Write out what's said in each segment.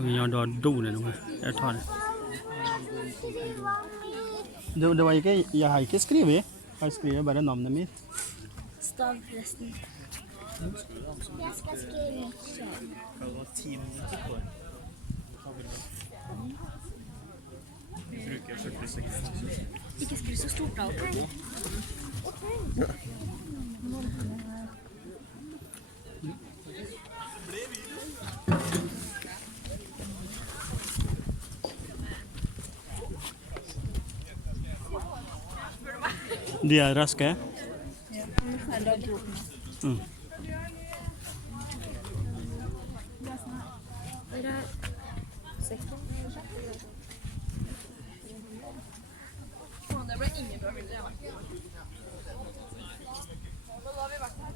Jag drar donen nog. Jag tar det. Det var ikke, jeg har ikke skrevet. Jeg skriver bare navnet mitt. Stav resten. Jeg skal skrive selv. Ikke skriv så stort da, ok? De er raske. Ja, men det er 60. Det ble ingen bra bilder, ja. Da har vi vært her.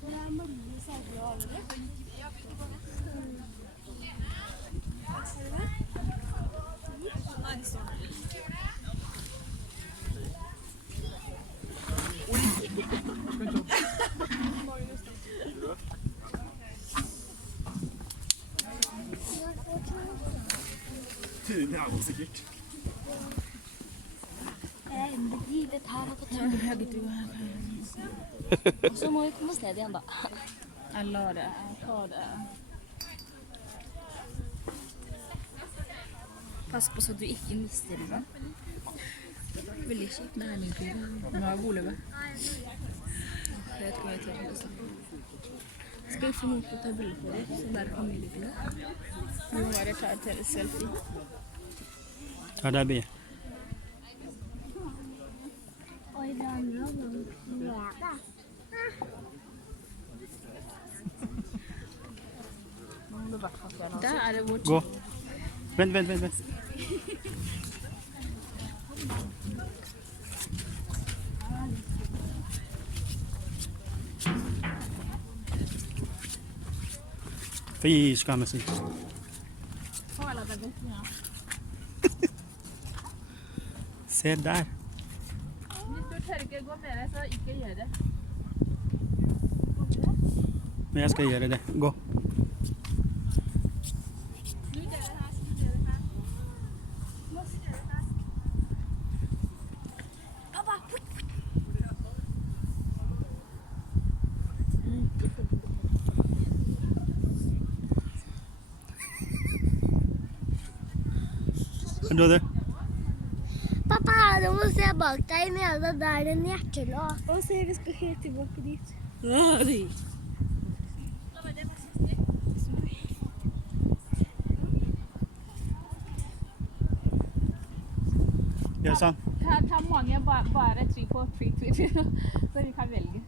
Det er mange saker å avgjøre. Det er sikkert. Dette her har tatt så må vi komme oss ned igjen da. Jeg lar det, jeg tar det. Pass på så du ikke mister den. Veldig kjipt. Nei, det er ikke det. Nå er Ole ved. Jeg vet ikke hva jeg tar det. Skal jeg få noen til å ta bilder på det, så bare familiebilder? Nå må jeg ta et selfie. Ja, det blir. Oi, det er noen med det. Der er det vårt. Gå. Vent. Fy skamme seg. Se der. Hvis du tør ikke gå med deg, så ikke gjør det. Men jeg skal gjøre det. Gå. Hva er det? Pappa, du må se bak deg nede der den hjertelås. Og se, vi skal helt tilbake dit. Ja, sånn. Ta mange, bare trykk på trykk, så vi kan velge.